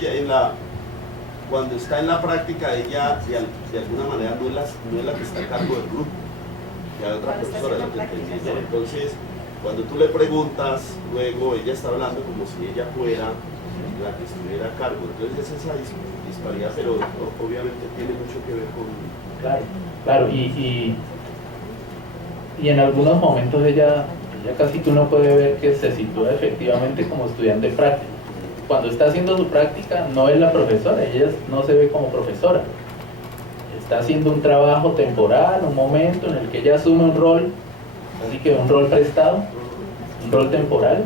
que ella cuando está en la práctica, ella de alguna manera no es la que está a cargo del grupo, ya hay otra profesora, lo que entendí, ¿no? Entonces, cuando tú le preguntas, luego ella está hablando como si ella fuera la que estuviera a cargo. Entonces es esa disparidad, pero obviamente tiene mucho que ver con... Claro, y en algunos momentos ella casi que uno puede ver que se sitúa efectivamente como estudiante práctico. Cuando está haciendo su práctica no es la profesora, ella no se ve como profesora. Está haciendo un trabajo temporal, un momento en el que ella asume un rol, así que un rol prestado, un rol temporal,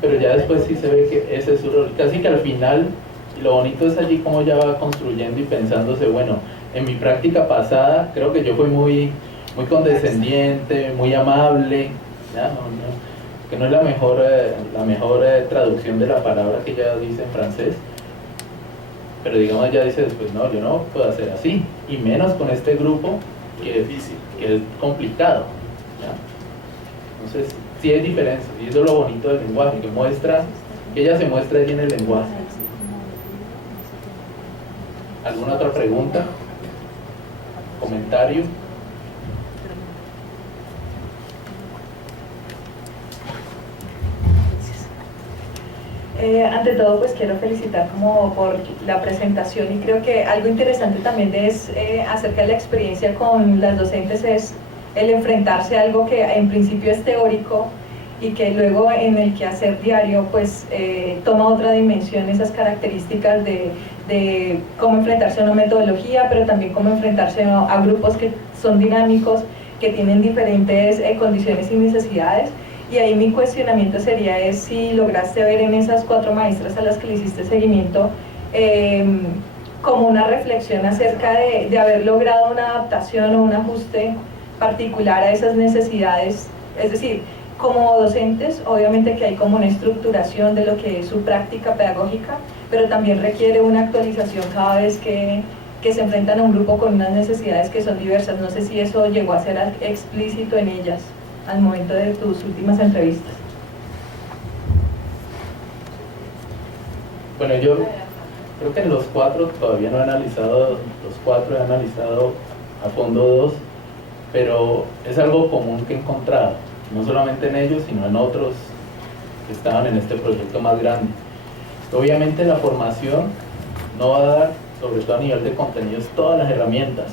pero ya después sí se ve que ese es su rol. Casi que al final, lo bonito es allí como ella va construyendo y pensándose, bueno, en mi práctica pasada creo que yo fui muy condescendiente, muy amable, ¿ya? Que no es la mejor traducción de la palabra que ella dice en francés, pero digamos ella dice después, no, yo no puedo hacer así, y menos con este grupo que es complicado, ¿ya? Entonces sí hay diferencias, y eso es lo bonito del lenguaje, que ella se muestra allí en el lenguaje. ¿Alguna otra pregunta? ¿Comentario? Ante todo, pues quiero felicitar como por la presentación, y creo que algo interesante también es acerca de la experiencia con las docentes es el enfrentarse a algo que en principio es teórico y que luego en el quehacer diario pues toma otra dimensión, esas características de cómo enfrentarse a una metodología, pero también cómo enfrentarse a grupos que son dinámicos, que tienen diferentes condiciones y necesidades. Y ahí mi cuestionamiento sería si lograste ver en esas 4 maestras a las que le hiciste seguimiento como una reflexión acerca de haber logrado una adaptación o un ajuste particular a esas necesidades. Es decir, como docentes, obviamente que hay como una estructuración de lo que es su práctica pedagógica, pero también requiere una actualización cada vez que se enfrentan a un grupo con unas necesidades que son diversas. No sé si eso llegó a ser explícito en ellas al momento de tus últimas entrevistas. Bueno, yo creo que en los 4 todavía no he analizado, los 4 he analizado a fondo 2, pero es algo común que he encontrado, no solamente en ellos, sino en otros que estaban en este proyecto más grande. Obviamente la formación no va a dar, sobre todo a nivel de contenidos, todas las herramientas,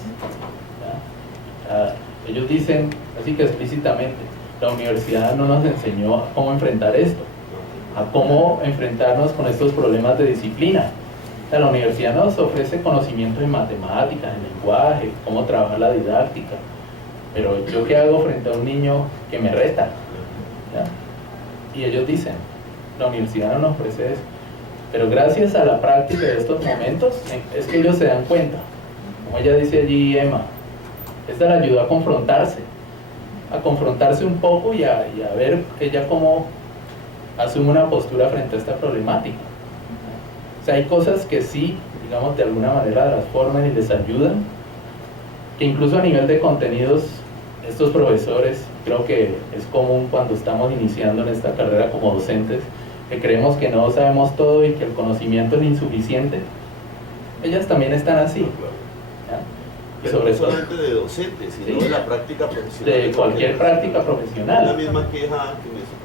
¿ya? Ellos dicen, así que explícitamente, la universidad no nos enseñó a cómo enfrentar esto, a cómo enfrentarnos con estos problemas de disciplina. La universidad nos ofrece conocimientos en matemáticas, en lenguaje, cómo trabajar la didáctica, pero ¿yo qué hago frente a un niño que me reta? ¿Ya? Y ellos dicen, la universidad no nos ofrece eso, pero gracias a la práctica de estos momentos es que ellos se dan cuenta, como ella dice allí, Emma, esta la ayudó a confrontarse un poco y a ver ella cómo asume una postura frente a esta problemática. O sea, hay cosas que sí, digamos, de alguna manera las forman y les ayudan, que incluso a nivel de contenidos, estos profesores, creo que es común cuando estamos iniciando en esta carrera como docentes, que creemos que no sabemos todo y que el conocimiento es insuficiente. Ellas también están así, ¿ya? Pero no solamente de docentes, sino de la práctica profesional. De cualquier práctica profesional. Es la misma queja que me...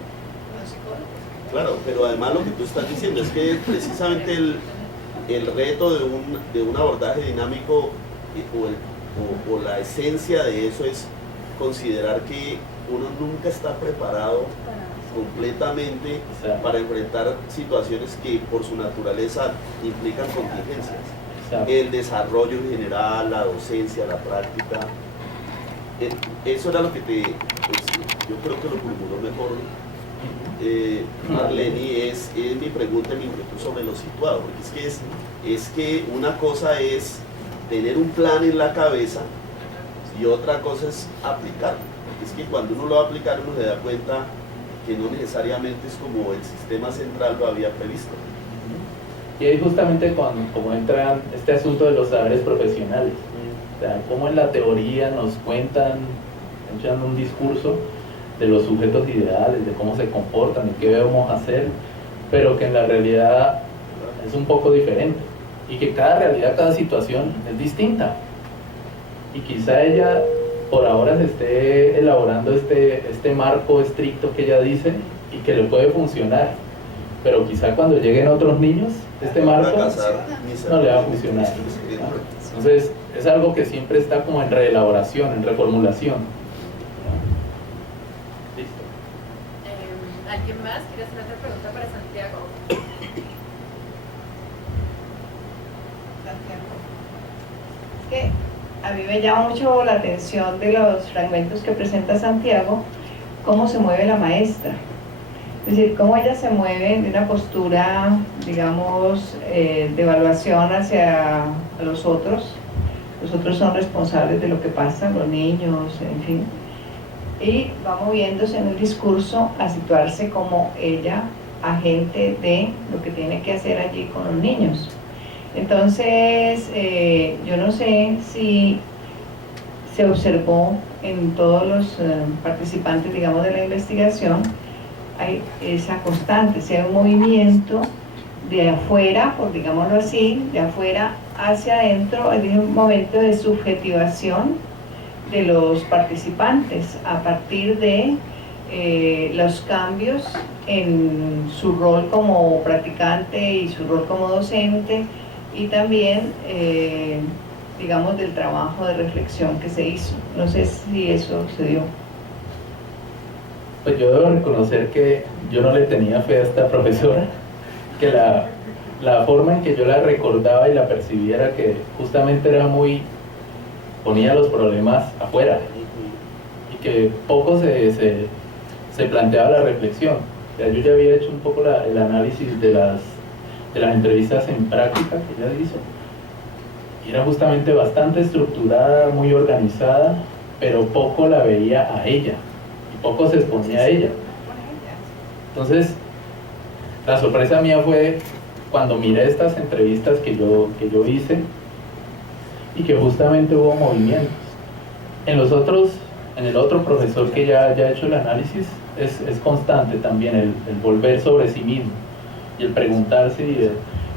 Claro, pero además lo que tú estás diciendo es que precisamente el reto de un abordaje dinámico o la esencia de eso es considerar que uno nunca está preparado completamente para enfrentar situaciones que por su naturaleza implican contingencias. El desarrollo en general, la docencia, la práctica, eso era lo que yo creo que lo formuló mejor Marlene, es mi pregunta, mi inquietud sobre lo situado, porque es que una cosa es tener un plan en la cabeza y otra cosa es aplicarlo, porque es que cuando uno lo va a aplicar uno se da cuenta que no necesariamente es como el sistema central lo había previsto. Y ahí justamente como entra este asunto de los saberes profesionales, o sea, cómo en la teoría nos cuentan, echan un discurso de los sujetos ideales, de cómo se comportan y qué debemos hacer, pero que en la realidad es un poco diferente y que cada realidad, cada situación es distinta. Y quizá ella por ahora se esté elaborando este marco estricto que ella dice y que le puede funcionar, pero quizá cuando lleguen otros niños, este marco no le va a funcionar, ¿no? Entonces es algo que siempre está como en reelaboración, en reformulación. Listo. ¿Alguien más quiere hacer otra pregunta para Santiago? Es que a mí me llama mucho la atención de los fragmentos que presenta Santiago, cómo se mueve la maestra. Es decir, cómo ella se mueve de una postura, digamos, de evaluación hacia los otros. Los otros son responsables de lo que pasa, los niños, en fin. Y va moviéndose en el discurso a situarse como ella, agente de lo que tiene que hacer allí con los niños. Entonces, yo no sé si se observó en todos los participantes, digamos, de la investigación, hay esa constante, si hay un movimiento de afuera, por digámoslo así, de afuera hacia adentro, hay un momento de subjetivación de los participantes a partir de los cambios en su rol como practicante y su rol como docente, y también, digamos, del trabajo de reflexión que se hizo. No sé si eso se dio. Pues yo debo reconocer que yo no le tenía fe a esta profesora, que la forma en que yo la recordaba y la percibía era que justamente era ponía los problemas afuera y que poco se planteaba la reflexión. O sea, yo ya había hecho un poco el análisis de las entrevistas en práctica que ella hizo, y era justamente bastante estructurada, muy organizada, pero poco la veía a ella y poco se exponía a ella. Entonces la sorpresa mía fue cuando miré estas entrevistas que yo hice y que justamente hubo movimientos. En el otro profesor que ya ha hecho el análisis es constante también el volver sobre sí mismo y el preguntarse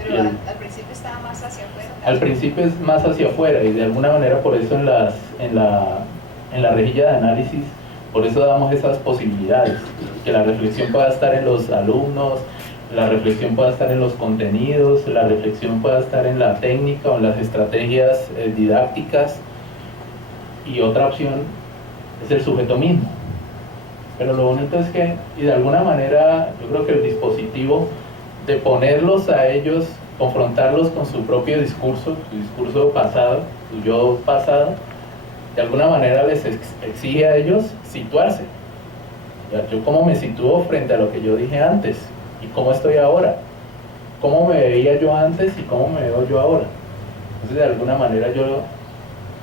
Pero al principio estaba más hacia afuera. Al principio es más hacia afuera y de alguna manera por eso en la rejilla de análisis, por eso damos esas posibilidades, que la reflexión pueda estar en los alumnos, la reflexión pueda estar en los contenidos, la reflexión pueda estar en la técnica o en las estrategias didácticas, y otra opción es el sujeto mismo. Pero lo bonito es que, y de alguna manera, yo creo que el dispositivo de ponerlos a ellos, confrontarlos con su propio discurso, su discurso pasado, su yo pasado, de alguna manera les exige a ellos situarse. Ya, yo cómo me sitúo frente a lo que yo dije antes y cómo estoy ahora, cómo me veía yo antes y cómo me veo yo ahora. Entonces de alguna manera yo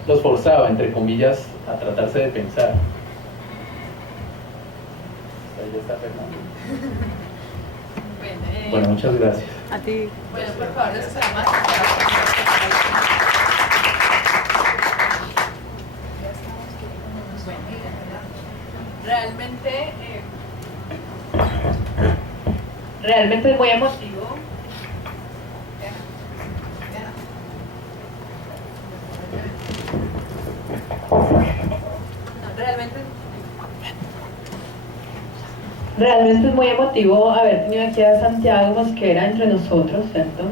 los forzaba, entre comillas, a tratarse de pensar. Ahí ya está Fernando. Bueno, muchas gracias. A ti. Bueno, por favor, les esperamos. Realmente es muy emotivo. Realmente es muy emotivo haber tenido aquí a Santiago Mosquera entre nosotros, ¿cierto?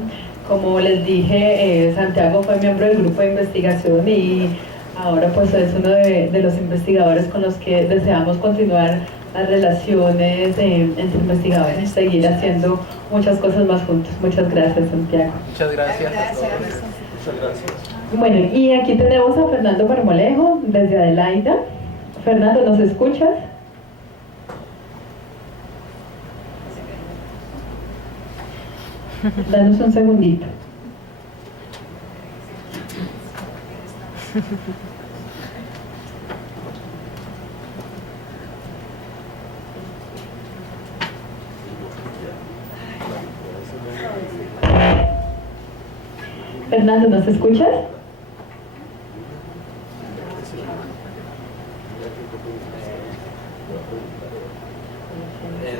Como les dije, Santiago fue miembro del grupo de investigación y ahora pues es uno de los investigadores con los que deseamos continuar las relaciones entre investigadores, seguir haciendo muchas cosas más juntos. Muchas gracias, Santiago. Muchas gracias. Muchas gracias. Bueno, y aquí tenemos a Fernando Marmolejo desde Adelaida. Fernando, ¿nos escuchas? Danos un segundito. Fernando, ¿nos escuchas?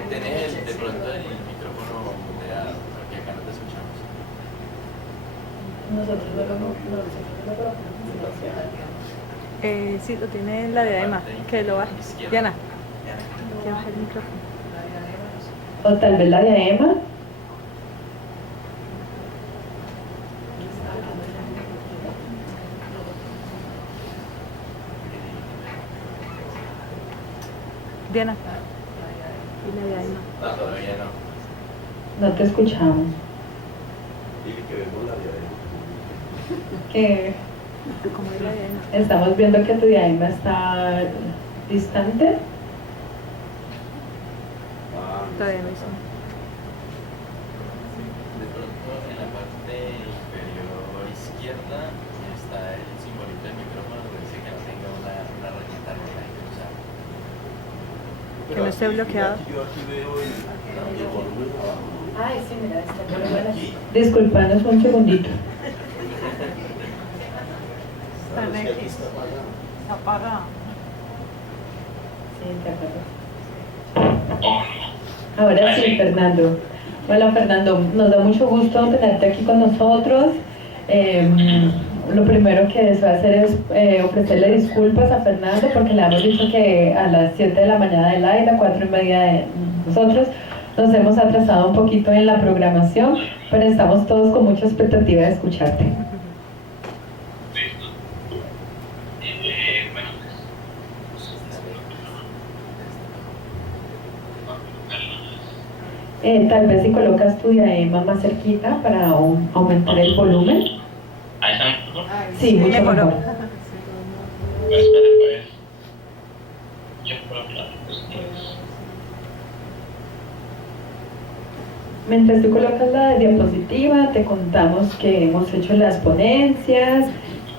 Tenés de pronto el micrófono muteado, porque acá no te escuchamos. Nosotros no lo Sí, lo tiene la diadema, que lo baje. Diana, que baje el micrófono. O tal vez la diadema. Diana. Y la diadema. No, todavía no. No te escuchamos. Dile que vemos la diadema. Que ¿Cómo es la diadema? estamos viendo que tu diadema está distante. Todavía no hizo. De pronto en la parte inferior izquierda está el simbolito del micrófono que dice que no tenga una rayita roja que usar. Que no esté bloqueado. Yo aquí veo el volumen abajo. Ay, sí, mira, está muy buena. Disculpanos un segundito. Claro, es que aquí está apagado. Está apagado. Sí, de acuerdo. Ahora sí, Fernando. Hola, Fernando. Nos da mucho gusto tenerte aquí con nosotros. Lo primero que deseo hacer es ofrecerle disculpas a Fernando porque le hemos dicho que a las 7 de la mañana de él, a 4:30 de nosotros, nos hemos atrasado un poquito en la programación, pero estamos todos con mucha expectativa de escucharte. Tal vez si colocas tu diadema más cerquita para aumentar el volumen. ¿Ahí está mejor? Sí, mucho mejor. mejor. Pues después yo coloco las diapositivas. Mientras tú colocas la diapositiva, te contamos que hemos hecho las ponencias,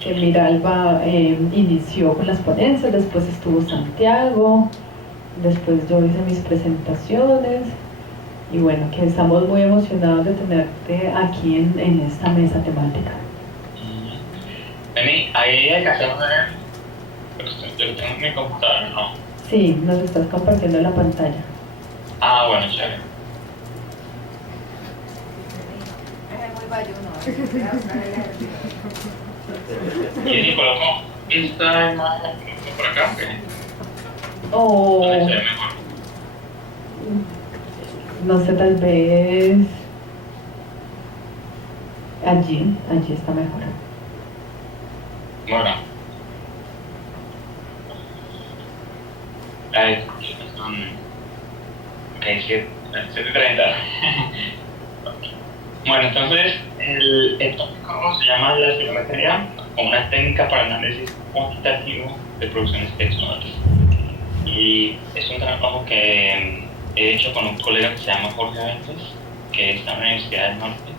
que Miralba inició con las ponencias, después estuvo Santiago, después yo hice mis presentaciones. Y bueno, que estamos muy emocionados de tenerte aquí en esta mesa temática. Vení, ahí hay que hacer yo tengo mi computadora, ¿no? Sí, nos estás compartiendo la pantalla. Ah, bueno, chévere. Es muy bayuno. ¿Y si coloco esta imagen por acá? O, Ahí se ve mejor. no sé, tal vez allí está mejor. Bueno. Ahí son... Ok, 7:30. Bueno, entonces el tópico se llama la espirometría como una técnica para análisis cuantitativo de producciones textuales. Y es un trabajo que he hecho con un colega que se llama Jorge Ventes, que está en la Universidad del Norte.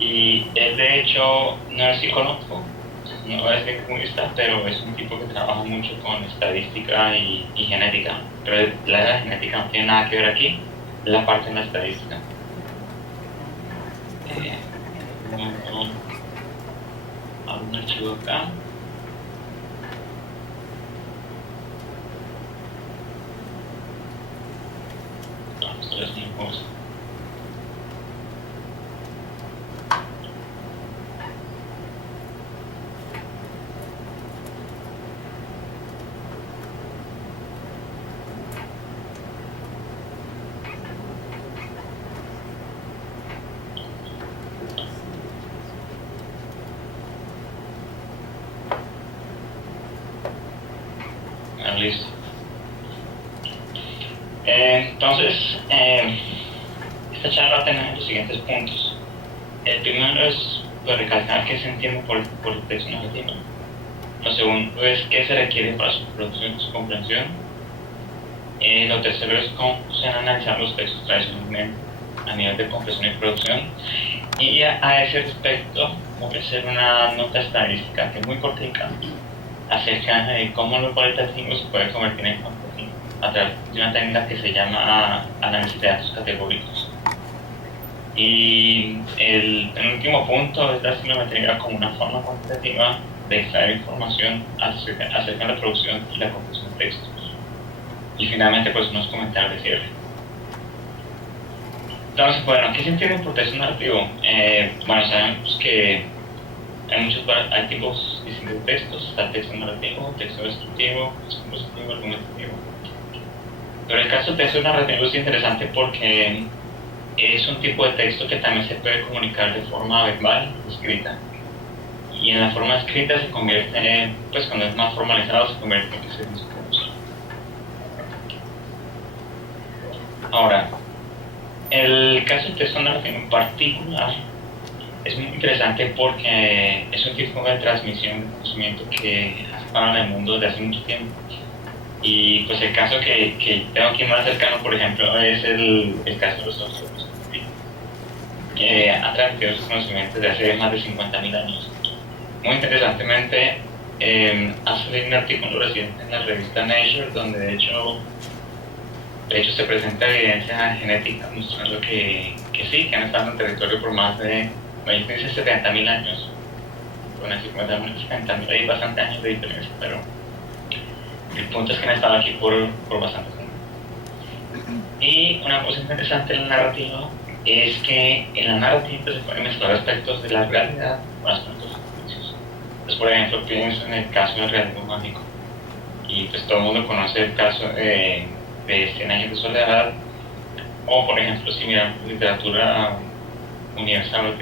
Y él, de hecho, no es psicólogo, no es lingüista, pero es un tipo que trabaja mucho con estadística y genética. Pero la genética no tiene nada que ver aquí, la parte en la estadística. Abro un archivo acá. Vamos a ver si vamos. Listo. Entonces, esta charla va a tener los siguientes puntos. El primero es recalcar qué se entiende por el texto narrativo. Lo segundo es qué se requiere para su producción y su comprensión. Lo tercero es cómo se van a analizar los textos tradicionalmente a nivel de compresión y producción. Y a ese respecto voy a hacer una nota estadística que es muy cortica acerca de cómo lo cualitativo se puede convertir en cuantitativo a través de una técnica que se llama análisis de datos categóricos. Y el penúltimo punto es la espirometría como una forma cuantitativa de extraer información acerca de la producción y la compresión de textos. Y finalmente, pues, unos comentarios de cierre. Entonces, bueno, ¿qué se entiende por texto narrativo? Bueno, sabemos que hay tipos distintos de textos: está el texto narrativo, texto descriptivo, texto compositivo, argumentativo. Pero el caso del texto narrativo es interesante porque es un tipo de texto que también se puede comunicar de forma verbal, escrita. Y en la forma escrita se convierte, pues cuando es más formalizado, se convierte en que se discurso. Ahora, el caso del texto narrativo en particular es muy interesante porque es un tipo de transmisión de conocimiento que hace para el mundo desde hace mucho tiempo. Y pues el caso que tengo aquí más cercano, por ejemplo, es el caso de los sociólogos, que han transmitido sus conocimientos desde hace más de 50.000 años. Muy interesantemente, ha salido un artículo reciente en la revista Nature, donde de hecho se presenta evidencia genética mostrando que sí, que han estado en el territorio por más de, me dice 70.000 años. Bueno, 70.000 hay bastantes años de diferencia, pero el punto es que han estado aquí por bastante tiempo. Y una cosa interesante en la narrativa es que en la narrativa se pueden mezclar aspectos de la realidad con aspectos ficticios. Entonces, por ejemplo, pienso en el caso del realismo mágico. Y pues todo el mundo conoce el caso de 100 años de soledad. O, por ejemplo, si miramos literatura universal,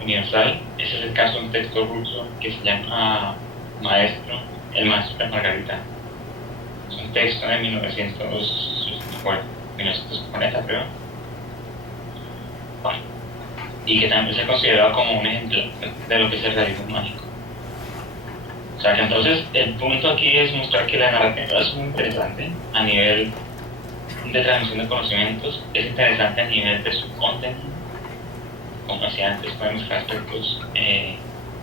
universal, ese es el caso de un texto ruso que se llama El maestro de Margarita. Es un texto de 1940, creo. Bueno, y que también se considera como un ejemplo de lo que es el realismo mágico. O sea que entonces el punto aquí es mostrar que la narrativa es muy interesante a nivel de transmisión de conocimientos, es interesante a nivel de su contenido. Como decía antes, podemos mezclar aspectos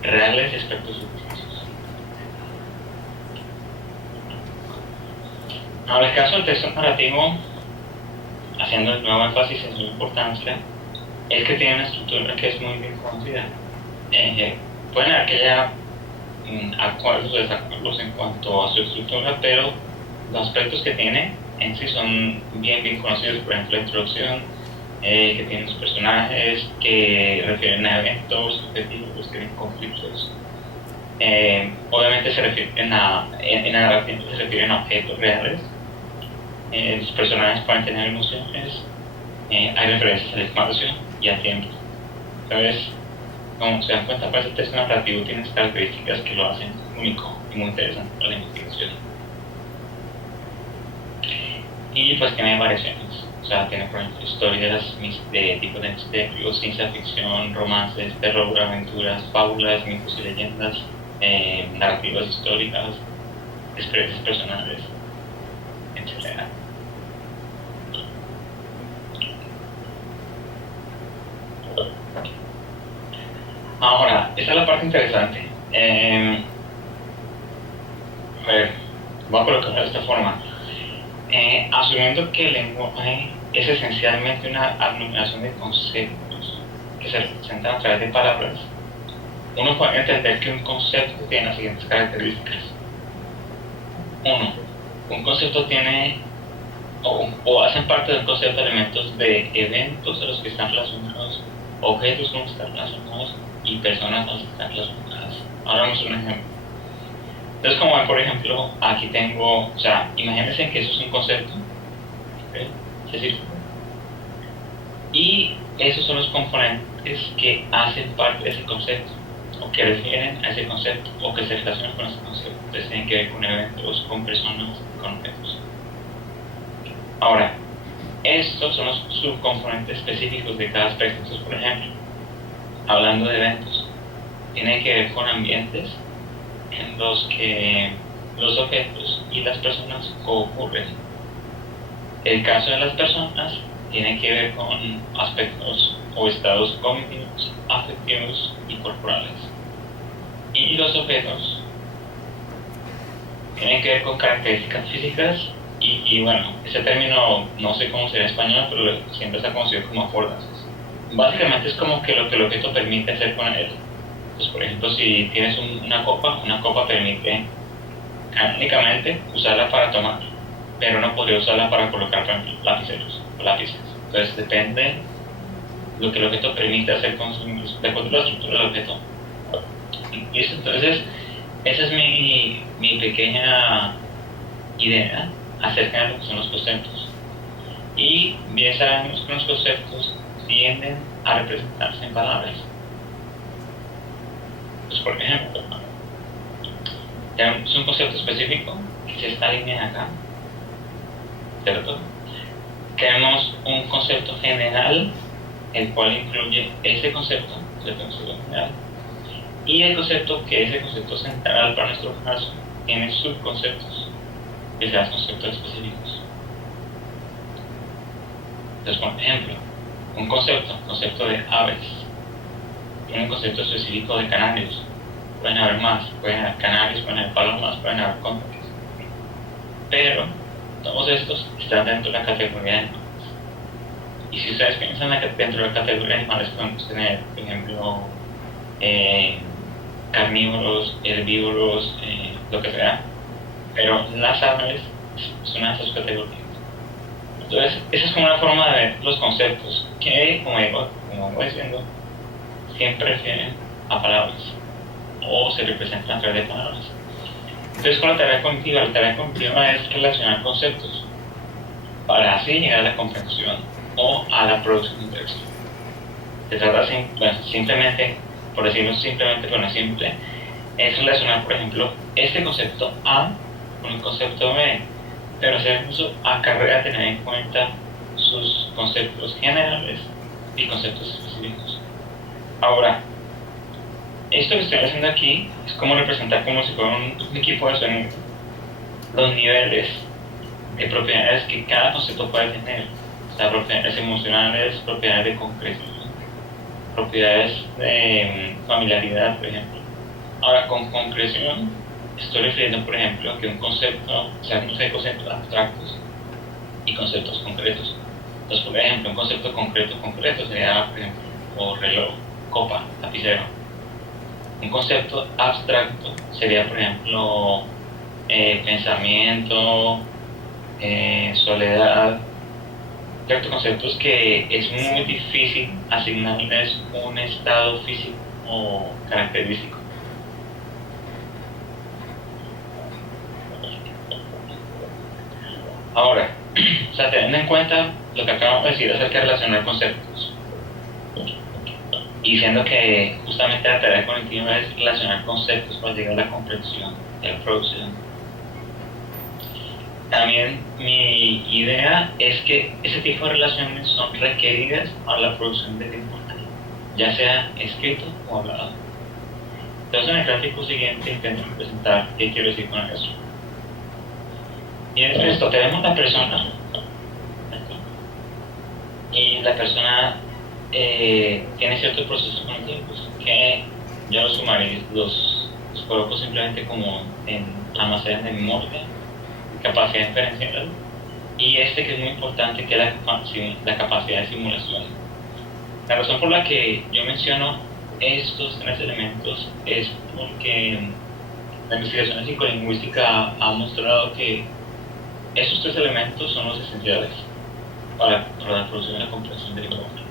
reales y aspectos ficticios. Ahora, el caso del texto narrativo, haciendo el nuevo énfasis en su importancia, es que tiene una estructura que es muy bien conocida. Pueden haber que haya acuerdos o desacuerdos en cuanto a su estructura, pero los aspectos que tiene en sí son bien conocidos. Por ejemplo, la introducción, que tiene los personajes, que refieren a eventos, objetivos, que tienen conflictos. Obviamente se refieren en la narrativa se refieren a objetos reales. Los personajes pueden tener emociones, hay referencias al espacio y al tiempo. Entonces, como se dan cuenta, pues el texto narrativo tiene estas características que lo hacen único y muy interesante para la investigación. Y pues tiene variaciones, o sea, tiene por ejemplo historias de tipo de misterio, ciencia ficción, romances, terror, aventuras, fábulas, mitos y leyendas, narrativas históricas, experiencias personales, etc. Ahora, esta es la parte interesante. A ver, voy a colocarlo de esta forma. Asumiendo que el lenguaje es esencialmente una aglomeración de conceptos que se representan a través de palabras, uno puede entender que un concepto tiene las siguientes características. 1. Un concepto tiene o hacen parte del concepto elementos de eventos de los que están relacionados, objetos con los que están relacionados y personas con las que están relacionadas. Ahora vamos a un ejemplo. Entonces, como ven, por ejemplo, aquí tengo, o sea, imagínense que eso es un concepto, ¿okay? Es decir, y esos son los componentes que hacen parte de ese concepto, o que refieren a ese concepto, o que se relacionan con ese concepto. Entonces tienen que ver con eventos, con personas, con objetos. Ahora, estos son los subcomponentes específicos de cada aspecto. Entonces, por ejemplo, hablando de eventos, tiene que ver con ambientes en los que los objetos y las personas ocurren. El caso de las personas tiene que ver con aspectos o estados cognitivos, afectivos y corporales. Y los objetos tienen que ver con características físicas y bueno, ese término no sé cómo sería en español, pero siempre está conocido como affordances. Básicamente es como que lo que el objeto permite hacer con él. Entonces, por ejemplo, si tienes una copa permite canónicamente usarla para tomar, pero no podría usarla para colocar lápices. Entonces depende lo que el objeto permite hacer con de acuerdo a la estructura del objeto. ¿Listo? Entonces, esa es mi pequeña idea acerca de lo que son los conceptos. Y bien sabemos que los conceptos tienden a representarse en palabras. Pues, por ejemplo, tenemos un concepto específico que es esta línea acá, ¿cierto? Tenemos un concepto general, el cual incluye ese concepto, el concepto general, y el concepto que es el concepto central para nuestro caso tiene subconceptos, que sean conceptos específicos. Entonces, por ejemplo, un concepto de aves, tiene un concepto específico de canarios. Pueden haber más, pueden haber canarios, pueden haber palomas, pueden haber cóndores. Pero todos estos están dentro de la categoría de animales. Y si ustedes piensan dentro de la categoría de animales, podemos tener, por ejemplo, carnívoros, herbívoros, lo que sea. Pero las aves son una de esas categorías. Entonces, esa es como una forma de ver los conceptos que, como voy diciendo, siempre refieren a palabras o se representan a través de palabras. Entonces, con la tarea cognitiva es relacionar conceptos para así llegar a la comprensión o a la producción de un texto. Se trata simplemente, por decirlo simplemente, pero no simple, es relacionar, por ejemplo, este concepto A con el concepto B, pero hacer uso acarrea tener en cuenta sus conceptos generales y conceptos específicos. Ahora, esto que estoy haciendo aquí es como representar como si fuera un equipo de sonido los niveles de propiedades que cada concepto puede tener. O sea, propiedades emocionales, propiedades de concreción, propiedades de familiaridad, por ejemplo. Ahora, con concreción estoy refiriendo, por ejemplo, a que un concepto, o sea, hay conceptos abstractos y conceptos concretos. Entonces, por ejemplo, un concepto concreto sería, por ejemplo, o reloj, copa, lapicero. Un concepto abstracto sería, por ejemplo, pensamiento, soledad, ciertos conceptos que es muy difícil asignarles un estado físico o característico. Ahora, o sea, teniendo en cuenta lo que acabamos de decir acerca de relacionar conceptos, y diciendo que justamente la tarea cognitiva es relacionar conceptos para llegar a la comprensión y a la producción. También mi idea es que ese tipo de relaciones son requeridas para la producción de lenguaje, ya sea escrito o hablado. Entonces, en el gráfico siguiente intento representar qué quiero decir con eso. Y en esto tenemos la persona, y la persona tiene ciertos procesos cognitivos que yo los sumaré, los coloco simplemente como en almacenes de memoria, capacidad inferencial, y este que es muy importante, que es la capacidad de simulación. La razón por la que yo menciono estos tres elementos es porque la investigación en psicolingüística ha mostrado que estos tres elementos son los esenciales para la producción y la comprensión del lenguaje.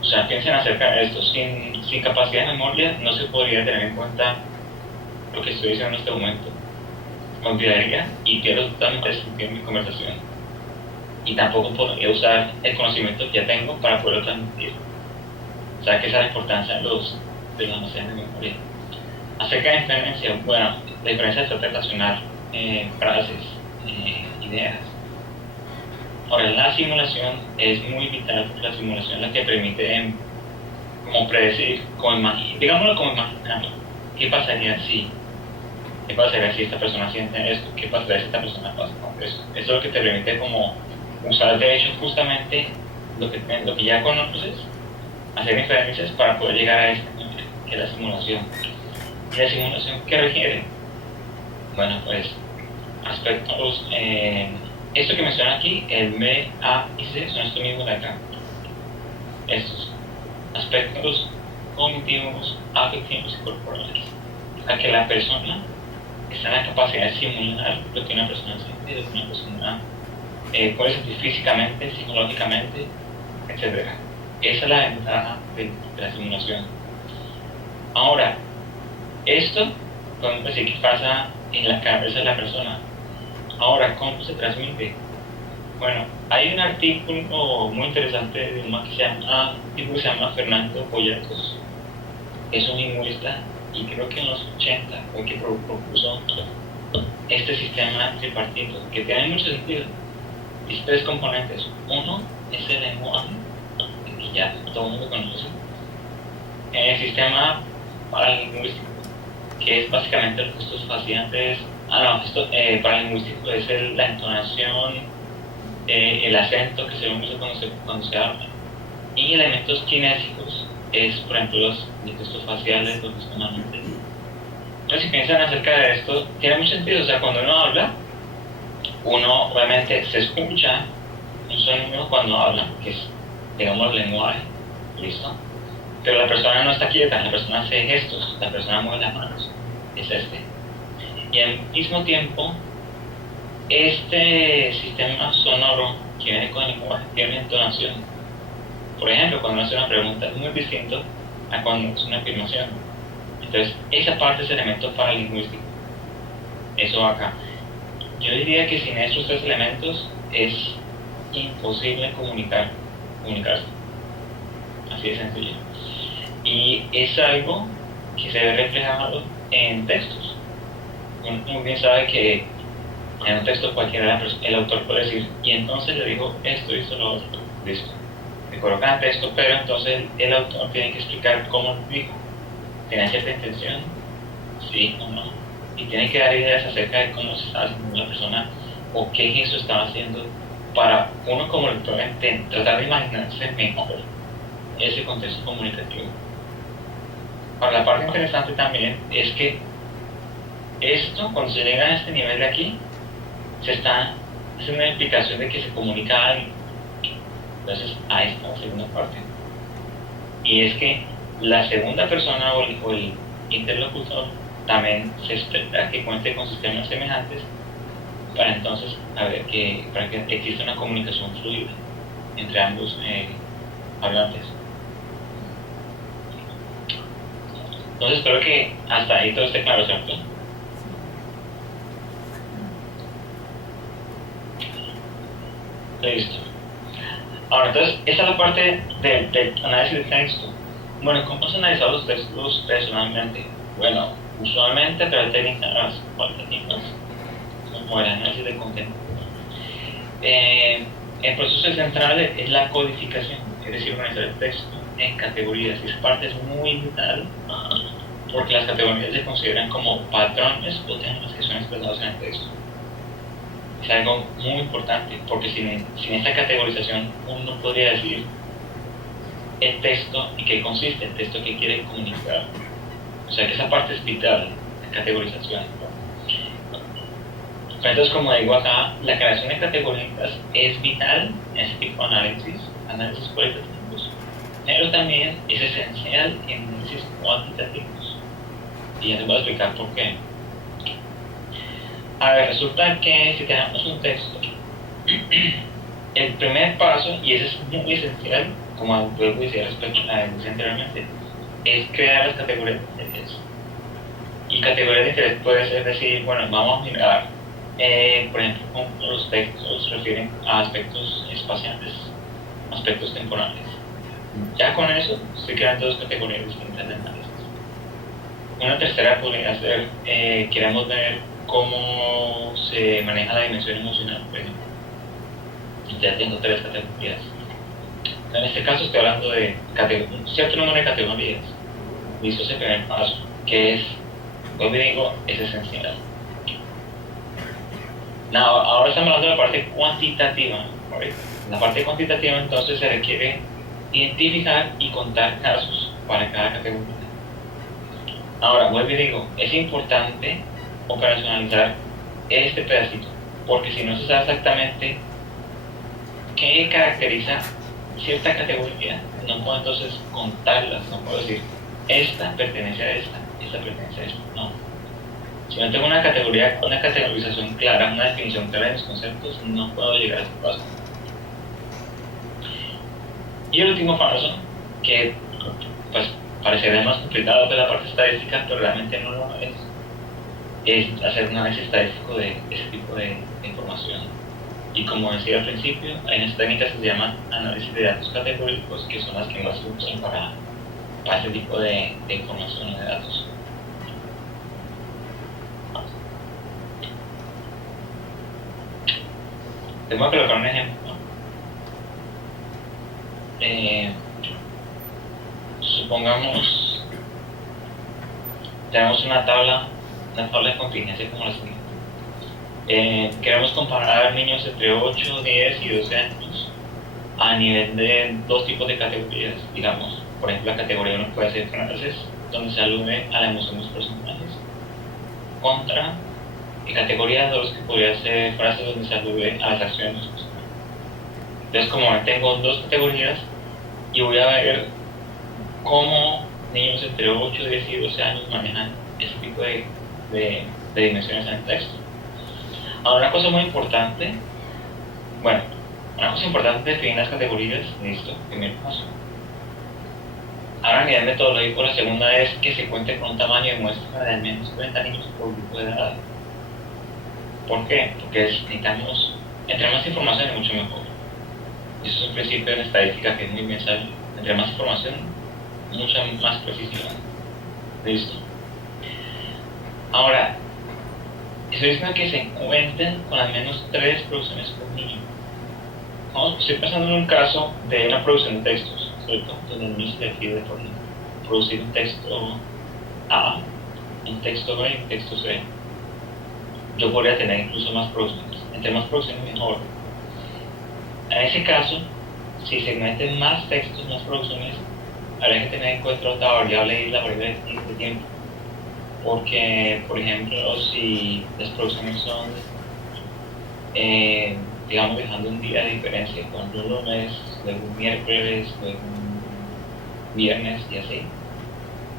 O sea, piensen acerca de esto. Sin capacidad de memoria no se podría tener en cuenta lo que estoy diciendo en este momento. Me olvidaría y pierdo totalmente el sentido de mi conversación. Y tampoco podría usar el conocimiento que ya tengo para poderlo transmitir. O sea, que esa es la importancia de los almacenes de memoria. Acerca de inferencia, bueno, la diferencia es relacionar frases, ideas. Ahora, la simulación es muy vital porque la simulación es la que permite como predecir, digámoslo como imaginarlo. ¿Qué pasaría si? ¿Qué pasaría si esta persona siente esto? ¿Qué pasaría si esta persona pasa con eso? Eso es lo que te permite como usar de hecho justamente lo que ya conoces, hacer inferencias para poder llegar a este nivel, que es la simulación. ¿Y la simulación qué requiere? Bueno, pues aspectos, esto que menciona aquí, el B, A y C, son estos mismos de acá. Estos aspectos cognitivos, afectivos y corporales. A que la persona está en la capacidad de simular lo que una persona siente, lo que una persona puede sentir físicamente, psicológicamente etc. Esa es la ventaja de la simulación. Ahora, esto podemos decir que pasa en la cabeza de la persona. Ahora, ¿cómo se transmite? Bueno, hay un artículo muy interesante de un tipo que se llama Fernando Pollatos. Es un lingüista y creo que en los 80 fue que propuso este sistema tripartito, que tiene mucho sentido. Dice 3 componentes. Uno es el lenguaje, que ya todo el mundo conoce. El sistema paralingüístico, que es básicamente los gestos faciales. Paralingüístico es la entonación, el acento que se usa cuando se habla. Y elementos kinésicos es, por ejemplo, los gestos faciales, los gestos manuales. Entonces, si piensan acerca de esto, tiene mucho sentido. O sea, cuando uno habla, uno obviamente se escucha un sonido cuando habla, que es, digamos, el lenguaje, ¿listo? Pero la persona no está quieta, la persona hace gestos, la persona mueve las manos, es este. Y al mismo tiempo, este sistema sonoro que viene con el lenguaje tiene entonación. Por ejemplo, cuando uno hace una pregunta es muy distinto a cuando es una afirmación. Entonces, esa parte es elemento paralingüístico. Eso va acá. Yo diría que sin estos 3 elementos es imposible comunicarse. Así de sencillo. Y es algo que se ve reflejado en textos. Uno muy bien sabe que en un texto cualquiera el autor puede decir, y entonces le dijo esto, hizo lo otro, listo. Me colocan el texto, pero entonces el autor tiene que explicar cómo lo dijo. ¿Tiene cierta intención? Sí o no. Y tiene que dar ideas acerca de cómo se estaba haciendo la persona o qué gesto estaba haciendo para uno como lector tratar de imaginarse mejor ese contexto comunicativo. Para la parte interesante también es que esto, cuando se llega a este nivel de aquí, se está haciendo una implicación de que se comunica a alguien. Entonces, ahí está la segunda parte. Y es que la segunda persona o el interlocutor también se espera que cuente con sistemas semejantes para entonces para que exista una comunicación fluida entre ambos hablantes. Entonces espero que hasta ahí todo esté claro, ¿cierto? Listo. Ahora, entonces, esta es la parte del análisis de texto. Bueno, ¿cómo se analizan los textos personalmente? Bueno, usualmente a través de técnicas cualitativas, como el análisis de contenido. El proceso central es la codificación, es decir, organizar el texto en categorías. Y esa parte es muy vital porque las categorías se consideran como patrones o temas que son expresados en el texto. Es algo muy importante porque sin esta categorización uno no podría decir el texto y qué consiste, el texto que quiere comunicar. O sea que esa parte es vital, la categorización. Entonces, como digo acá, la creación de categorías es vital en este tipo de análisis cualitativos, pero también es esencial en análisis cuantitativos. Y ya les voy a explicar por qué. A ver, resulta que si tenemos un texto, el primer paso, y ese es muy esencial, como vuelvo a decir anteriormente, es crear las categorías de interés. Y categorías de interés puede ser decir, bueno, vamos a mirar, por ejemplo, cómo los textos se refieren a aspectos espaciales, aspectos temporales. Ya con eso estoy creando 2 categorías distintas de análisis. Una tercera podría ser, queremos ver cómo se maneja la dimensión emocional, por ejemplo. Ya tengo 3 categorías. En este caso estoy hablando de un cierto número de categorías. Listo ese primer paso, que es, como digo, es esencial. Ahora estamos hablando de la parte cuantitativa. ¿Right? La parte cuantitativa entonces se requiere identificar y contar casos para cada categoría. Ahora, vuelvo y digo, es importante operacionalizar este pedacito, porque si no se sabe exactamente qué caracteriza cierta categoría, no puedo entonces contarlas, no puedo decir, esta pertenece a esta pertenece a esta, no. Si no tengo una categorización clara, una definición clara de los conceptos, no puedo llegar a ese paso. Y el último paso, que pues parecería más complicado que la parte estadística, pero realmente no lo es hacer un análisis estadístico de ese tipo de información. Y como decía al principio, hay unas técnicas que se llaman análisis de datos categóricos, que son las que más se usan para ese tipo de información y de datos. Les voy a colocar un ejemplo. Supongamos tenemos una tabla de contingencia como la siguiente. Queremos comparar niños entre 8, 10 y 12 años a nivel de dos tipos de categorías. Digamos, por ejemplo, la categoría 1 puede ser frases, donde se alude a la emoción de los personajes, contra y categoría 2, que podría ser frases donde se alude a las acciones de los personajes. Entonces, como tengo dos categorías, y voy a ver cómo niños entre 8, 10 y 12 años manejan ese tipo de dimensiones en el texto. Ahora, una cosa muy importante, es definir las categorías. Listo, primer paso. Ahora, a nivel metodológico, la segunda es que se cuente con un tamaño de muestra de al menos 30 niños por grupo de edad. ¿Por qué? Porque necesitamos, entre más información es mucho mejor. Eso es un principio en estadística que es muy bien sabido. Entre más información, mucha más precisión. Listo. Ahora, eso es que se cuenten con al menos 3 producciones por niño. Estoy pensando en un caso de una producción de textos, ¿cierto? Donde el niño se decide por producir un texto A, un texto B y un texto C. Yo podría tener incluso más producciones. Entre más producciones, mejor. En ese caso, si se meten más textos, más producciones, habría que tener en cuenta otra variable y la variable de tiempo. Porque, por ejemplo, si las producciones son, digamos, dejando un día de diferencia, con un lunes, luego un miércoles, luego un viernes y así,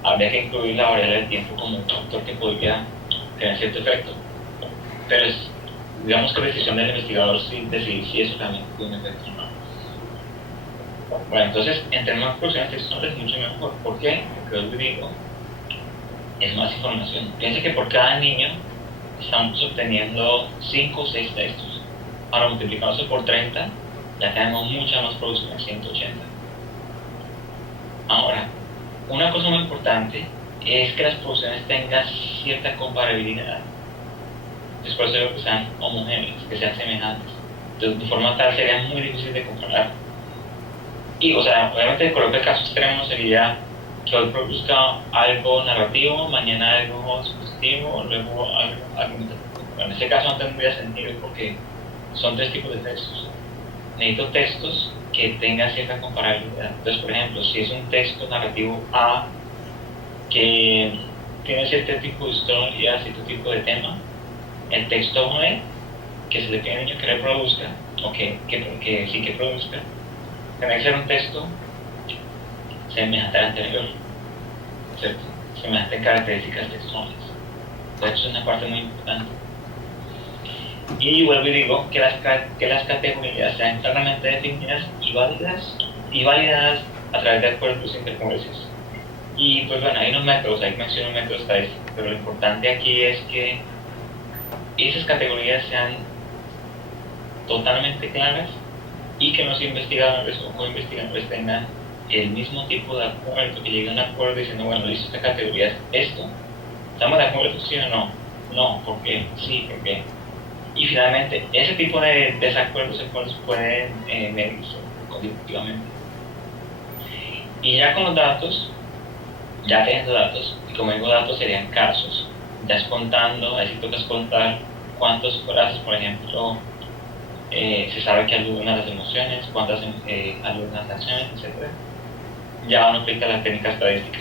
habría que incluir la variable de tiempo como un factor que podría tener cierto efecto. Pero es, digamos que la decisión del investigador sí decidir si eso también tiene un efecto o no. Bueno, entonces, entre más producciones textuales es mucho mejor. ¿Por qué? Porque os digo, es más información. Piensa que por cada niño estamos obteniendo 5 o 6 textos. Ahora, multiplicamos por 30, ya tenemos mucha más producción, 180. Ahora, una cosa muy importante es que las producciones tengan cierta comparabilidad. Después de que sean homogéneas, que sean semejantes. Entonces, de forma tal sería muy difícil de comparar. Y, o sea, obviamente, colocar el caso extremo sería que hoy produzca algo narrativo, mañana algo expositivo, luego algo argumentativo. En ese caso no tendría sentido porque son 3 tipos de textos. Necesito textos que tengan cierta comparabilidad. Entonces, por ejemplo, si es un texto narrativo A que tiene cierto tipo de historia, cierto tipo de tema, el texto B que se le pide al niño que reproduzca, o que sí que produzca, tiene que ser un texto semejante al anterior, ¿cierto? Semejante características textuales. Entonces, eso es una parte muy importante. Y vuelvo y digo que las categorías sean claramente definidas y validadas a través de acuerdos intercongresos. Y pues bueno, hay unos métodos, ahí menciono un método estadístico, pero lo importante aquí es que esas categorías sean totalmente claras y que los investigadores o co-investigadores tengan el mismo tipo de acuerdo, que lleguen a un acuerdo diciendo, bueno, listo, esta categoría es esto, ¿estamos de acuerdo? ¿Sí o no? No, ¿por qué? Sí, ¿por qué? Y finalmente, ese tipo de desacuerdos pueden medirse cognitivamente. Y ya con los datos, ya teniendo datos, y como digo, datos serían casos, ya es contando, así tocas contar cuántas frases, por ejemplo, se sabe que aluden a las emociones, cuántas aluden a las acciones, etc. Ya uno aplica la técnica estadística.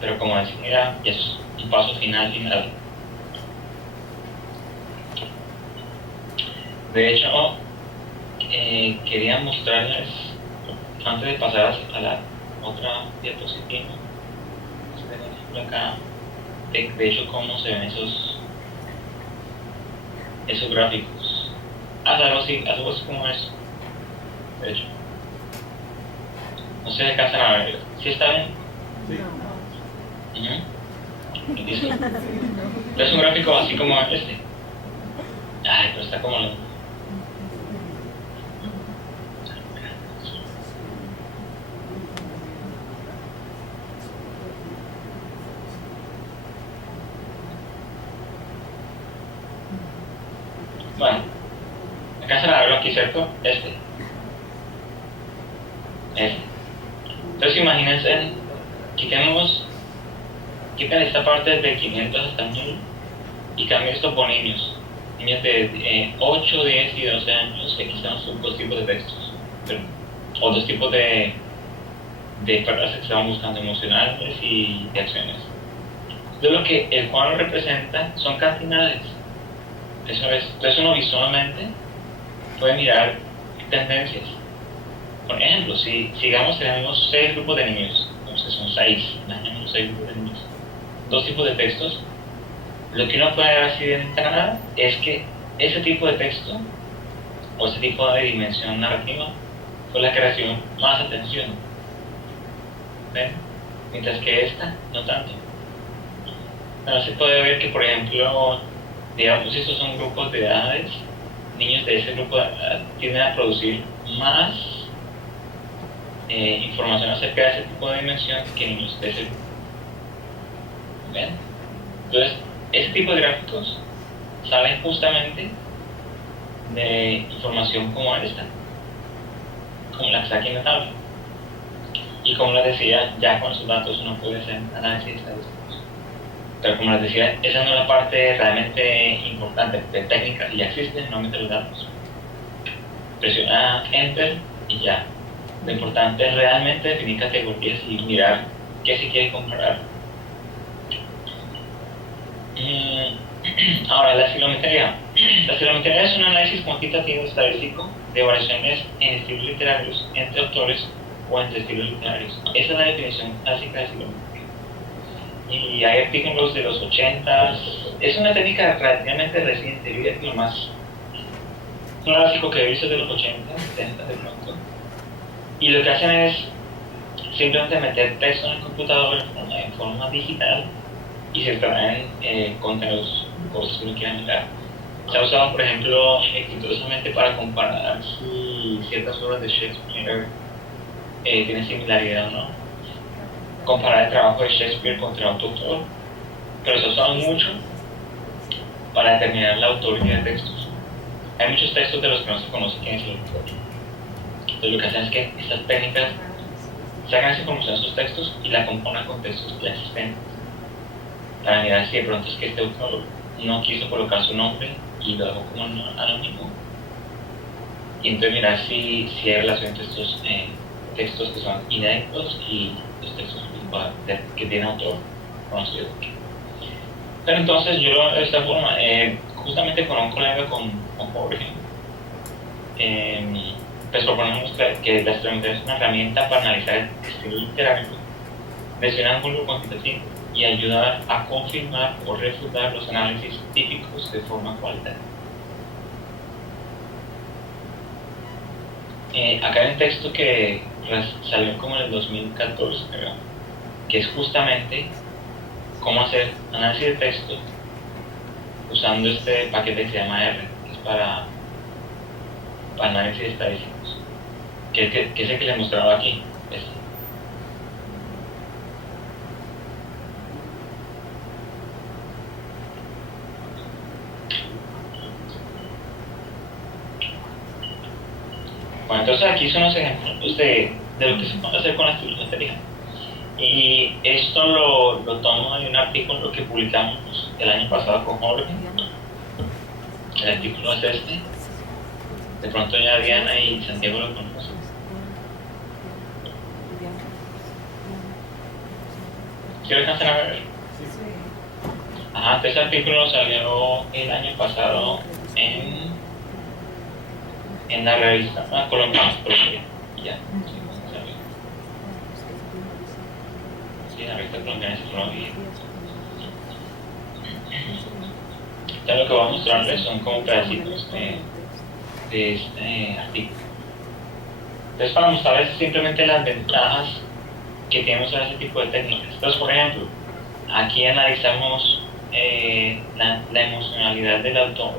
Pero como decía, ya es un paso final. De hecho, quería mostrarles, antes de pasar a la otra diapositiva, acá, de hecho, cómo se ven esos gráficos. Algo así como eso, de hecho. No se alcanzan a ver. ¿Sí está bien? Sí. Listo. Es un gráfico así como este. Ay, pero está como... Bueno, alcanzan a verlo aquí, ¿cierto? Este. Entonces imagínense, quiten esta parte de 500 hasta 1000 y cambien esto por niños. Niños de 8, 10 y 12 años, que aquí están dos tipos de textos, o dos tipos de frases que estaban buscando, emocionales y de acciones. Entonces lo que el cuadro representa son cantidades. Eso es, entonces uno visualmente puede mirar tendencias. Por ejemplo, si digamos tenemos 6 grupos de niños, entonces son 6 grupos de niños, dos tipos de textos, lo que uno puede ver así de entrada es que ese tipo de texto o ese tipo de dimensión narrativa fue la que recibió más atención. ¿Ven? Mientras que esta no tanto. Bueno, se puede ver que, por ejemplo, digamos, estos son grupos de edades, niños de ese grupo de edad tienden a producir más información acerca de ese tipo de dimensión que niños de ese grupo. ¿Ven? Entonces, ese tipo de gráficos salen justamente de información como esta, como la que está aquí en la tabla. Y como les decía, ya con esos datos uno puede hacer análisis estadísticos. Pero como les decía, esa no es la parte realmente importante de técnicas, y ya existen, no mete los datos. Presiona Enter y ya. Lo importante es realmente definir categorías y mirar qué se quiere comparar. Ahora, la ciclometría. La ciclometría es un análisis cuantitativo estadístico de variaciones en estilos literarios entre autores o entre estilos literarios. Esa es la definición clásica de ciclometría. Y hay artículos de los 80s. Es una técnica relativamente reciente, yo diría que lo más clásico que he visto de los 80, 70 de pronto. Y lo que hacen es simplemente meter texto en el computador en forma digital y se extraen contenidos, cosas que uno quiera mirar. Se ha usado, por ejemplo, exitosamente para comparar si ciertas obras de Shakespeare tienen similaridad o no. Comparar el trabajo de Shakespeare contra otro autor, pero se ha usado mucho para determinar la autoría de textos. Hay muchos textos de los que no se conoce quién es el autor. Entonces lo que hacen es que estas técnicas sacan esa información de esos textos y la componen con textos ya existentes, para mirar si de pronto es que este autor no quiso colocar su nombre y lo dejó como anónimo, y entonces mirar si hay relación entre estos textos que son inéditos y los textos que tiene autor conocido. Pero entonces yo de esta forma, justamente con un colega, con Jorge, pues proponemos que la ciclometría es una herramienta para analizar el estilo literario desde un ángulo cuantitativo y ayudar a confirmar o refutar los análisis típicos de forma cualitativa. Acá hay un texto que salió como en el 2014, creo, que es justamente cómo hacer análisis de texto usando este paquete que se llama R, que es para análisis estadísticos, que es el que les mostraba aquí. Bueno, entonces aquí son los ejemplos de lo que se puede hacer con la ciclometría. Y esto lo tomo de un artículo que publicamos el año pasado con Jorge. El artículo es este. De pronto ya Diana y Santiago lo conocen. ¿Sí lo alcanzan a ver? Ajá, este artículo salió el año pasado en la revista Colombiana. Ya. Sí, la revista Colombiana de Psicología. Ya lo que voy a mostrarles son como pedacitos de este artículo. Entonces, para mostrarles simplemente las ventajas que tiene usar ese tipo de técnicas. Entonces, por ejemplo, aquí analizamos la emocionalidad del autor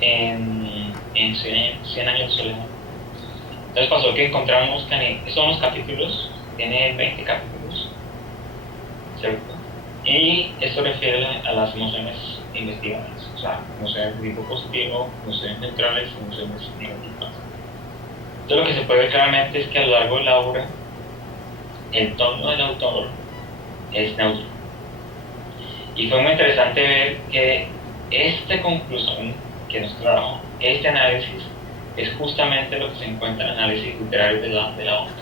en 100 años de soledad. Entonces pasó que encontramos que son los capítulos, tiene 20 capítulos, ¿cierto? Y esto refiere a las emociones investigadas, o sea, emociones de tipo positivo, emociones neutrales, emociones negativas. Entonces lo que se puede ver claramente es que a lo largo de la obra, el tono del autor es neutro. Y fue muy interesante ver que esta conclusión que nos trajo, este análisis, es justamente lo que se encuentra en el análisis literario de la obra.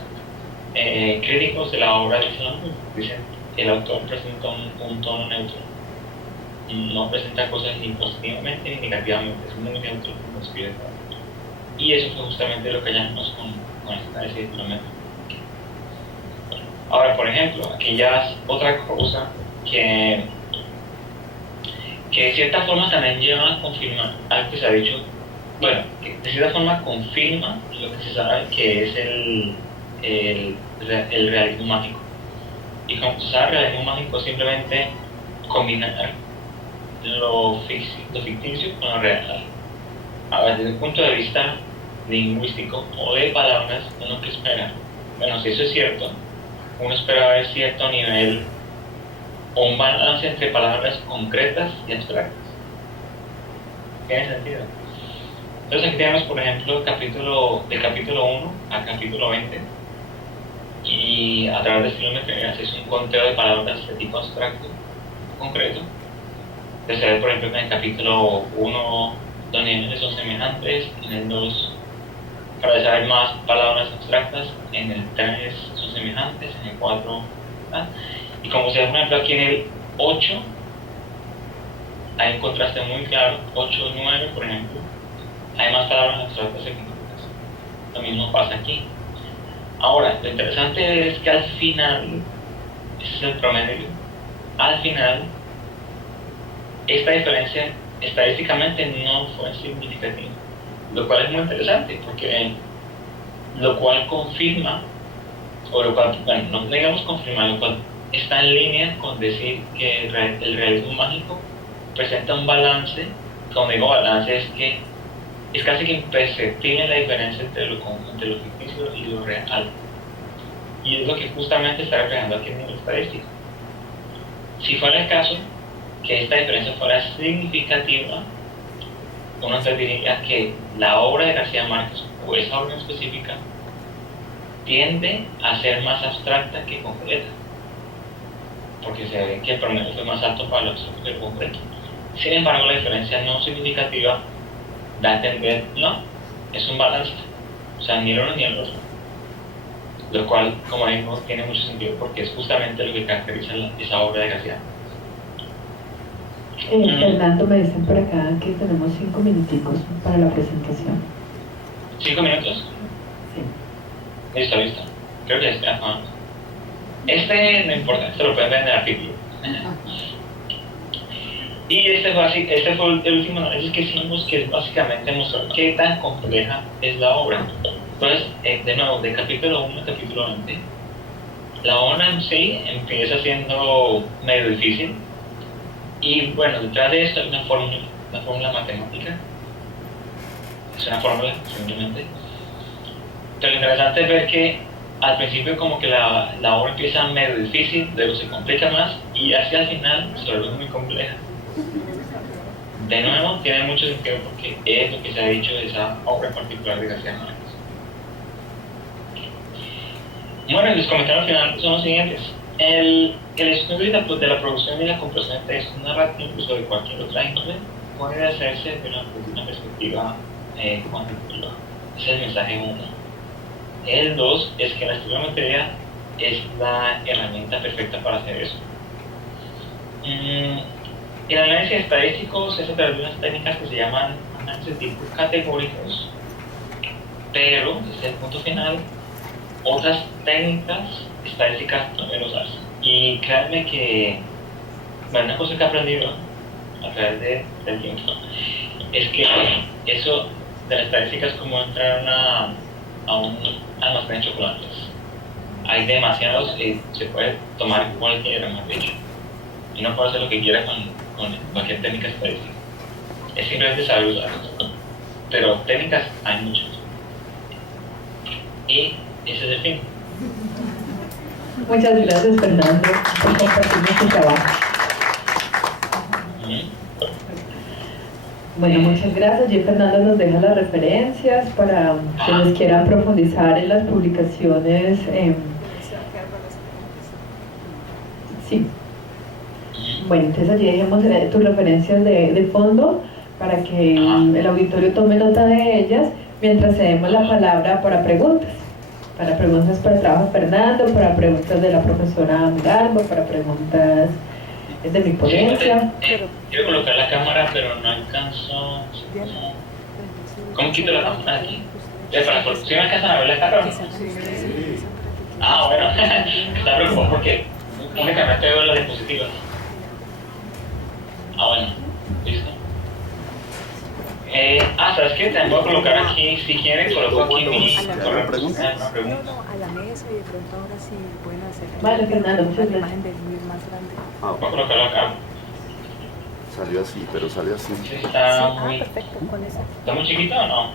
Críticos de la obra dicen el autor presenta un tono neutro, no presenta cosas ni positivamente ni negativamente, es muy neutro como escribe. Y eso fue justamente lo que hallamos con este análisis literario. Ahora, por ejemplo, aquí ya es otra cosa que de cierta forma también lleva a confirmar algo que se ha dicho, bueno, que de cierta forma confirma lo que se sabe que es el realismo mágico. Y como se sabe, el realismo mágico es simplemente combinar lo ficticio con lo real. Ahora, desde el punto de vista lingüístico o de palabras, uno que espera, bueno, si eso es cierto, uno espera ver cierto nivel o un balance entre palabras concretas y abstractas. ¿Tiene sentido? Entonces aquí tenemos, por ejemplo, de capítulo 1 a capítulo 20, y a través de estilometría se hace un conteo de palabras de tipo abstracto, concreto. Entonces se ve, por ejemplo, en el capítulo 1 los niveles son semejantes, en el 2 para saber más palabras abstractas, en el 3 son semejantes, en el 4 y como se ve, por ejemplo, aquí en el 8 hay un contraste muy claro, 8 y 9, por ejemplo, hay más palabras abstractas que concretas. Lo mismo pasa aquí. Ahora, lo interesante es que al final, ese es el promedio, al final, esta diferencia estadísticamente no fue significativa, lo cual es muy interesante, porque lo cual confirma, o lo cual, bueno, no digamos confirmar, lo cual está en línea con decir que el realismo mágico presenta un balance. Cuando digo balance es que es casi que imperceptible la diferencia entre lo ficticio y lo real, y es lo que justamente está reflejando aquí en el estadístico. Si fuera el caso que esta diferencia fuera significativa, uno se diría que la obra de García Márquez, o esa obra específica, tiende a ser más abstracta que concreta, porque se ve que el promedio fue más alto para lo abstracto que el concreto. Sin embargo, la diferencia no significativa da a entender, no, es un balance, o sea, ni el uno ni el otro, lo cual, como digo, tiene mucho sentido porque es justamente lo que caracteriza esa obra de García. Fernando, me dicen por acá que tenemos 5 minuticos para la presentación. 5 minutos. Sí. Listo. Creo que está. Este no importa, este lo pueden ver en el artículo. Y este fue el último análisis que hicimos, que es básicamente mostrar qué tan compleja es la obra. Entonces, de nuevo, de capítulo 1 a capítulo 20, la obra en sí empieza siendo medio difícil. Y bueno, detrás de esto hay una fórmula matemática. Es una fórmula, simplemente. Pero lo interesante es ver que al principio como que la obra empieza medio difícil, luego se complica más y hacia el final se vuelve muy compleja. De nuevo, tiene mucho sentido porque es lo que se ha dicho de esa obra en particular de García Márquez. Bueno, los comentarios finales son los siguientes. El estudio de la producción y la comprensión de texto narrativo, incluso de cualquier otra índole, puede hacerse de una perspectiva cuantitativa. Ese es el mensaje 1. El 2 es que la estilometría es la herramienta perfecta para hacer eso. El análisis estadístico se hace a través de unas técnicas que se llaman análisis de tipos categóricos, pero, desde el punto final, otras técnicas estadísticas también los hacen. Y créanme que, bueno, una cosa que he aprendido a través del tiempo es que eso de la estadística es como entrar a un almacén de chocolates. Hay demasiados y se puede tomar cualquiera, más dicho. Y no puede hacer lo que quiera con cualquier técnica estadística. Es simplemente saber usarlas. Pero técnicas hay muchas. Y ese es el fin. Muchas gracias, Fernando, por compartir tu trabajo. Bueno, muchas gracias. Y Fernando nos deja las referencias para quienes quieran profundizar en las publicaciones. Sí. Bueno, entonces allí dejemos tus referencias de fondo para que el auditorio tome nota de ellas mientras cedemos la palabra para preguntas. Para preguntas para el trabajo de Fernando, para preguntas de la profesora Galvo, para preguntas de mi ponencia. Quiero colocar la cámara, pero no alcanzo. ¿Cómo quito la cámara aquí? ¿Sí me alcanzan a ver la cámara? Ah, bueno, está preocupado porque únicamente veo las diapositivas. Ah, bueno, listo. ¿Sabes qué? Te voy a colocar aquí, si quieren, coloco aquí mi correo pregunta. A la mesa y de pronto ahora sí pueden hacer Vale, Fernando, muchas la gracias. imagen del MIR más grande. Voy a colocarlo acá. Salió así, pero salió así. Sí, está muy... Perfecto, con esa. ¿Está muy chiquito o no?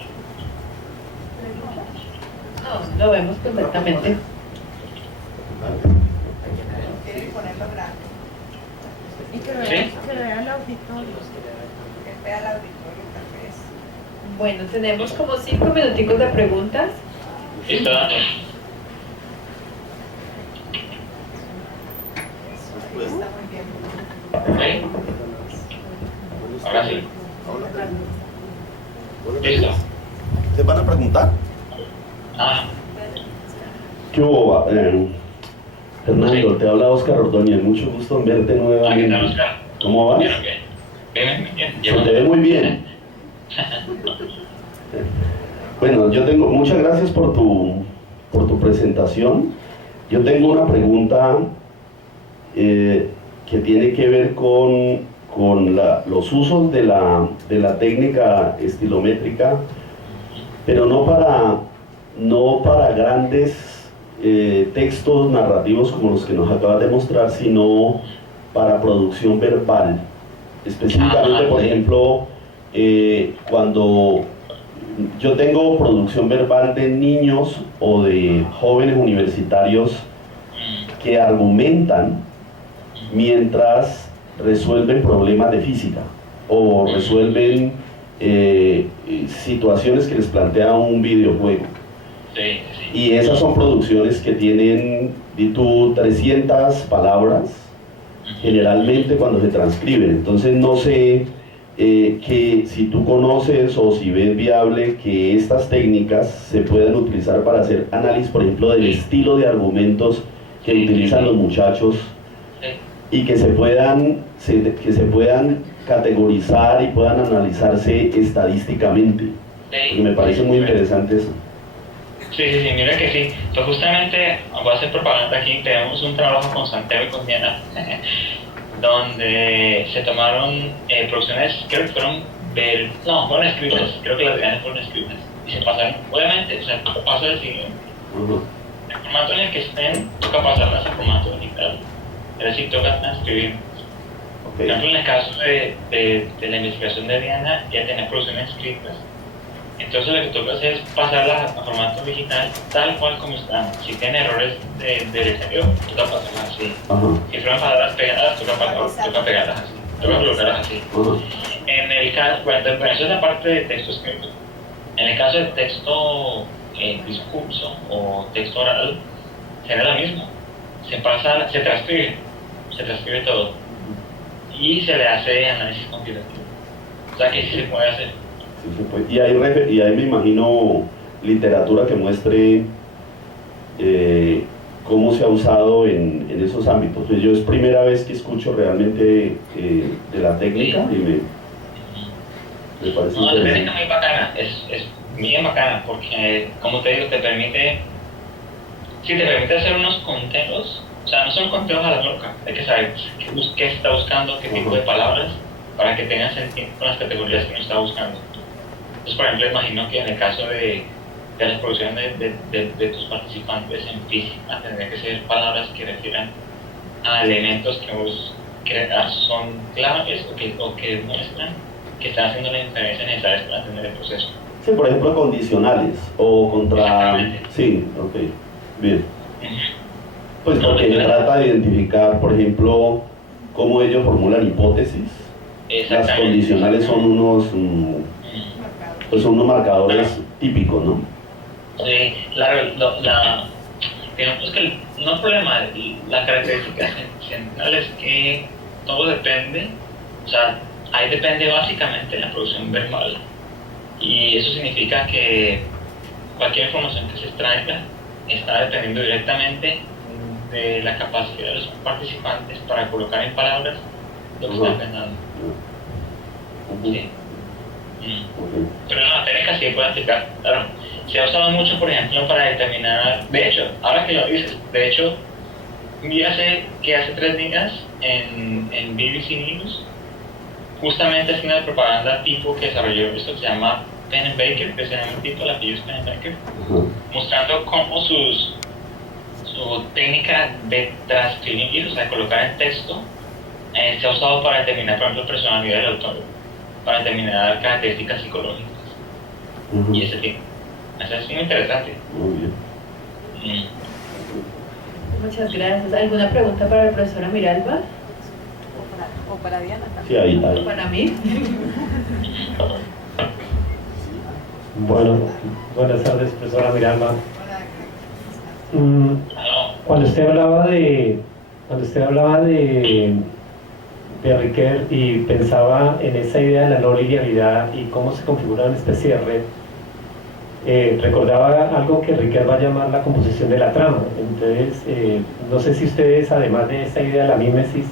No, lo vemos perfectamente. Quieren ponerlo grande. ¿Sí? Que lo vean el auditorio. Que vea el auditorio tal vez. Bueno, tenemos como 5 minuticos de preguntas. Listo, dale. Pues, Está muy bien. ¿Ok? Ahora sí. Listo. ¿te van a preguntar? ¿Qué hubo? Fernando, Sí. te habla Oscar Ordóñez, mucho gusto en verte ¿Qué tal, nuevamente. Oscar? ¿Cómo vas? Bien, bien. Se te ve muy bien. Bueno, muchas gracias por tu presentación. Yo tengo una pregunta que tiene que ver con los usos de la técnica estilométrica, pero no para grandes textos narrativos como los que nos acabas de mostrar, sino para producción verbal. Específicamente, por ejemplo, cuando yo tengo producción verbal de niños o de jóvenes universitarios que argumentan mientras resuelven problemas de física o resuelven situaciones que les plantea un videojuego. Sí. Y esas son producciones que tienen, di tú, 300 palabras generalmente cuando se transcriben. Entonces no sé que si tú conoces o si ves viable que estas técnicas se puedan utilizar para hacer análisis, por ejemplo, del estilo de argumentos que utilizan los muchachos y que se puedan categorizar y puedan analizarse estadísticamente. Porque me parece muy interesante eso. Sí, mira que sí. Pues justamente, voy a hacer propaganda aquí, tenemos un trabajo con Santiago y con Diana, donde se tomaron producciones, creo que fueron escritas, creo que las ganas fueron escritas, y se pasaron, obviamente, o sea, pasa el siguiente. El formato en el que estén, toca pasarlas al formato digital, es decir, toca transcribir. Por ejemplo, en el caso de la investigación de Diana, ya tenía producciones escritas. Entonces lo que toca hacer es pasarlas a formato digital tal cual como están. Si tienen errores de diseño, toca pasarlas así. Si fueron palabras pegadas, toca pegarlas así. Toca colocarlas así. En el caso, bueno, eso es la parte de texto escrito. En el caso de texto discurso o texto oral, será lo mismo. Se transcribe todo. Y se le hace análisis cuantitativo. O sea que sí se puede hacer. Y hay, me imagino, literatura que muestre cómo se ha usado en esos ámbitos. Pues yo es primera vez que escucho realmente de la técnica y me parece no, la técnica interesante. es muy bacana, es bien bacana porque, como te digo, te permite hacer unos conteos, o sea, no son conteos a la loca, hay que saber qué está buscando, qué tipo de palabras, para que tengan sentido con las categorías que uno está buscando. Entonces, por ejemplo, imagino que en el caso de de la producción de tus participantes en física tendría que ser palabras que refieran a elementos que vos creas son claves o que muestran que están haciendo la diferencia necesaria para entender el proceso. Sí, por ejemplo, condicionales o contra... Sí, ok, bien. Pues porque se trata de identificar, por ejemplo, cómo ellos formulan hipótesis. Las condicionales son unos, pues son unos marcadores típicos, ¿no? Sí, digamos que no el problema, la característica central es que todo depende, o sea, ahí depende básicamente de la producción verbal, y eso significa que cualquier información que se extraiga está dependiendo directamente de la capacidad de los participantes para colocar en palabras lo que están pensando. Sí. Pero la técnica sí puede aplicar, claro. Se ha usado mucho, por ejemplo, para determinar, de hecho, ahora que lo dices, de hecho, vi hace 3 días en BBC News, justamente haciendo una propaganda tipo que desarrolló esto que se llama Pennebaker, que se llama un tipo, el apellido es Pennebaker, mostrando cómo su técnica de transcribir, o sea, de colocar en texto, se ha usado para determinar, por ejemplo, personalidad del autor, para determinar características psicológicas y ese tipo. Eso es muy interesante. Muy bien. Muchas gracias. ¿Alguna pregunta para la profesora Miralba? O para Diana también. Sí, ahí está. ¿O para mí? Bueno, buenas tardes, profesora Miralba. Cuando usted hablaba de Riquet y pensaba en esa idea de la no linealidad y cómo se configura una especie de red, recordaba algo que Riquet va a llamar la composición de la trama. Entonces, no sé si ustedes, además de esa idea de la mímesis,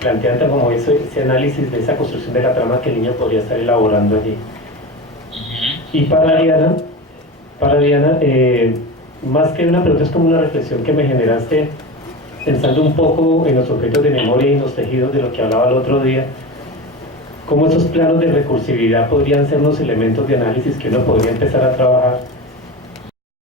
plantean como ese análisis de esa construcción de la trama que el niño podría estar elaborando allí. Y para Diana, más que una pregunta, es como una reflexión que me generaste pensando un poco en los objetos de memoria y en los tejidos de lo que hablaba el otro día, cómo esos planos de recursividad podrían ser unos elementos de análisis que uno podría empezar a trabajar